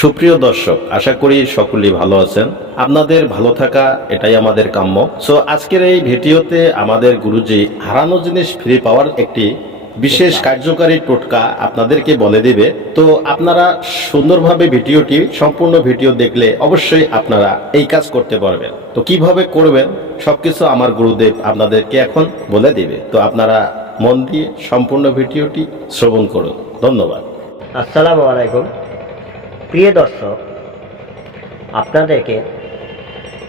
সুপ্রিয় দর্শক, আশা করি সকলেই ভালো আছেন। আপনাদের ভালো থাকা এটাই আমাদের কাম্য। সো আজকের এই ভিডিওতে আমাদের গুরুজি হারানো জিনিস ফিরে পাওয়ার একটি বিশেষ কার্যকারী টোটকা আপনাদেরকে বলে দিবে। তো, আপনারা সুন্দরভাবে ভিডিওটি, সম্পূর্ণ ভিডিও দেখলে অবশ্যই আপনারা এই কাজ করতে পারবেন। তো, কীভাবে করবেন, সবকিছু আমার গুরুদেব আপনাদেরকে এখন বলে দিবে। তো, আপনারা মন দিয়ে সম্পূর্ণ ভিডিওটি শ্রবণ করুন। ধন্যবাদ। আসসালামু আলাইকুম। প্রিয় দর্শক, আপনাদেরকে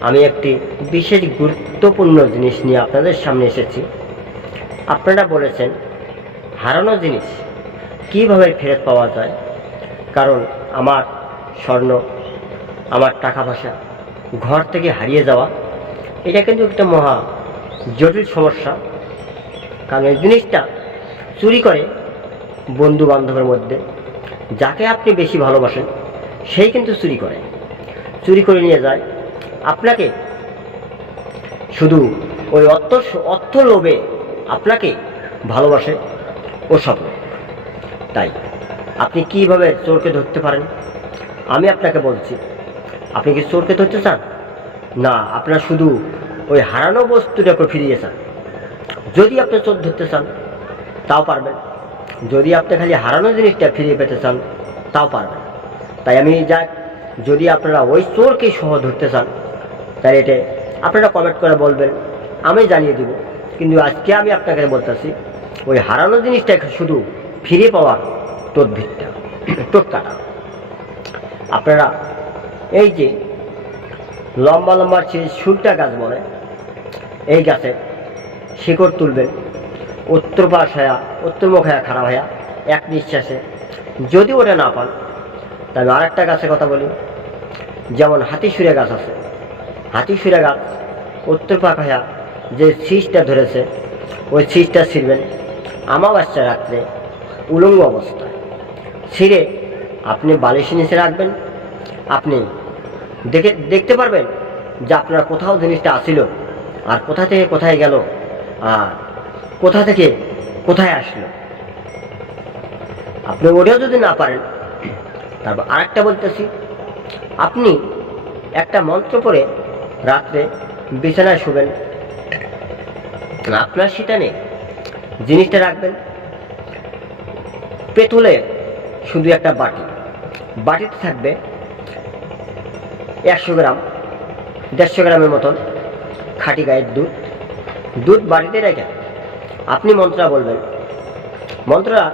আমি একটি বিশেষ গুরুত্বপূর্ণ জিনিস নিয়ে আপনাদের সামনে এসেছি। আপনারা বলেছেন, হারানো জিনিস কীভাবে ফেরত পাওয়া যায়? কারণ আমার স্বর্ণ, আমার টাকা পয়সা, ঘর থেকে হারিয়ে যাওয়া, এটা কিন্তু একটা মহা জটিল সমস্যা। কারণ এই জিনিসটা চুরি করে বন্ধু বান্ধবের মধ্যে, যাকে আপনি বেশি ভালোবাসেন সেই কিন্তু চুরি করে। চুরি করে নিয়ে যায়। আপনাকে শুধু ওই অর্থ অর্থ লোভে আপনাকে ভালোবাসে ও সব লোক। তাই আপনি কীভাবে চোরকে ধরতে পারেন? আমি আপনাকে বলছি, আপনি কি চোরকে ধরতে চান? না, আপনার শুধু ওই হারানো বস্তুটাকে ফিরিয়ে চান। যদি আপনি চোর ধরতে চান, তাও পারবেন। যদি আপনি খালি হারানো জিনিসটা ফিরিয়ে পেতে চান, তাও পারবেন। তাই আমি যাক, যদি আপনারা ওই চোরকে সহ ধরতে চান তাই এটা আপনারা কমেন্ট করে বলবেন, আমি জানিয়ে দিব। কিন্তু আজকে আমি আপনাকে বলতেছি, ওই হারানো জিনিসটা শুধু ফিরে পাওয়ার তদ্ভিরটা টোটকাটা আপনারা এই যে লম্বা লম্বা যে সুলটা গাছ বলে, এই গাছে শিকড় তুলবেন, উত্তর পাশ হয়া উত্তরমুখ হয়ে খারাপ হয়া, এক নিঃশ্বাসে, যদি ওটা না পান তাহলে আরেকটা গাছের কথা বলি। যেমন হাতিসুরে গাছ আছে। হাতিসুরে গাছ উত্তর পাক হয়া যে শীষটা ধরেছে, ওই শীষটা ছিঁড়বেন। আমাবাসটা রাত্রে উলঙ্গ অবস্থায়। ছিঁড়ে আপনি বালিশের নিচে রাখবেন। আপনি দেখে, দেখতে পারবেন যে আপনার কোথাও জিনিসটা আসিল আর কোথা থেকে কোথায় গেল আর কোথা থেকে কোথায় আসলো। আপনি ওটাও যদি না পারেন তারপর আরেকটা বলতেছি, আপনি একটা মন্ত্র পড়ে রাত্রে বিছানায় শুবেন। আপনার শীতানে জিনিসটা রাখবেন। পেতলে শুধু একটা বাটি। বাটিতে থাকবে একশো গ্রাম, দেড়শো গ্রামের মতন খাঁটি গায়ের দুধ। দুধ বাড়িতে রেখে আপনি মন্ত্রটা বলবেন। মন্ত্রটা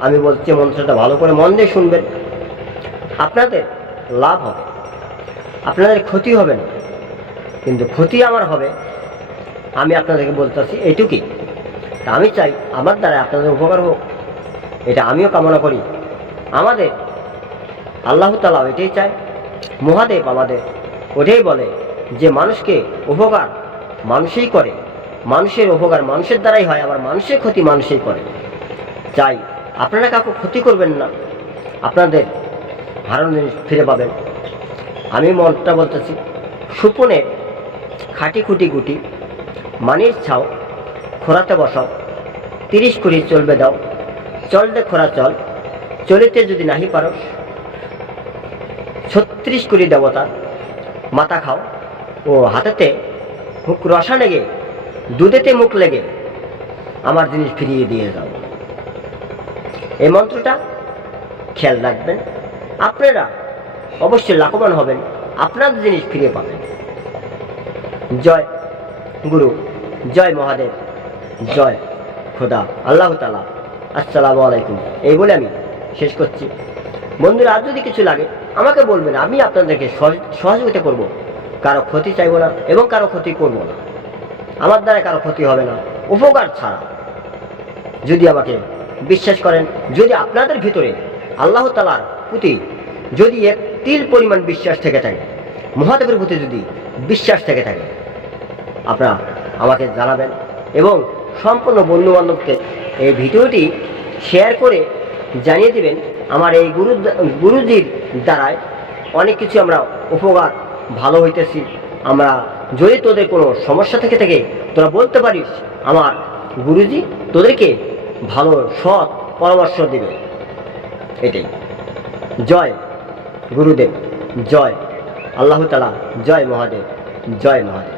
আমি বলছি মন্ত্রটা ভালো করে মন দিয়ে শুনবেন। আপনাদের লাভ হবে। আপনাদের ক্ষতি হবে না। কিন্তু ক্ষতি আমার হবে। আমি আপনাদেরকে বলতেছি, এইটুকুই। তা আমি চাই, আমার দ্বারা আপনাদের উপকার হোক। এটা আমিও কামনা করি। আমাদের, আল্লাহ তালা এটাই চায়। মহাদেব আমাদের ওটাই বলে যে, মানুষকে উপকার মানুষই করে। মানুষের উপকার মানুষের দ্বারাই হয়, আবার মানুষের ক্ষতি মানুষই করে। চাই, আপনারা কাউকে ক্ষতি করবেন না। আপনাদের হারানো জিনিস ফিরে পাবেন। আমি মনটা বলতেছি, সুপনে খাটি খুটি গুটি, মানির ছাও, খোরাতে বসাও, তিরিশ কুড়ি চলবে দাও চলবে খোরা চল, চলিতে যদি নাহি পারো, ছত্রিশ কুড়ি দেবতা মাথা খাও, ও হাতেতে হুক রসা লেগে, দুধেতে মুখ লেগে আমার জিনিস ফিরিয়ে দিয়ে যাও। এই মন্ত্রটা খেয়াল রাখবেন। আপনারা অবশ্যই লাভবান হবেন, আপনার জিনিস ফিরে পাবেন। জয় গুরু, জয় মহাদেব, জয় খোদা, আল্লাহ তালা আসসালামু আলাইকুম। এই বলে আমি শেষ করছি। বন্ধুরা, আর যদি কিছু লাগে, আমাকে বলবেন, আমি আপনাদেরকে সহ- সহযোগিতা করব। কারও ক্ষতি চাইব না এবং কারও ক্ষতি করব না। আমার দ্বারা কারও ক্ষতি হবে না, উপকার ছাড়া। যদি আমাকে বিশ্বাস করেন, যদি আপনাদের ভিতরে আল্লাহ তালার প্রতি যদি এক তিল পরিমাণ বিশ্বাস থেকে থাকে, মহাদেবের প্রতি যদি বিশ্বাস থেকে থাকে, আপনারা আমাকে জানাবেন এবং সম্পূর্ণ বন্ধু বান্ধবকে এই ভিডিওটি শেয়ার করে জানিয়ে দিবেন। আমার এই গুরু, গুরুজির দ্বারায় অনেক কিছু আমরা উপকার, ভালো হইতেছি। আমরা যদি তোদের কোনো সমস্যা থেকে থেকে, তোরা বলতে পারিস, আমার গুরুজি তোদেরকে ভালো সৎ পরামর্শ দেবে। এটাই। জয় গুরুদেব জয়। আল্লাহ তালা জয় মহাদেব জয় মহাদেব।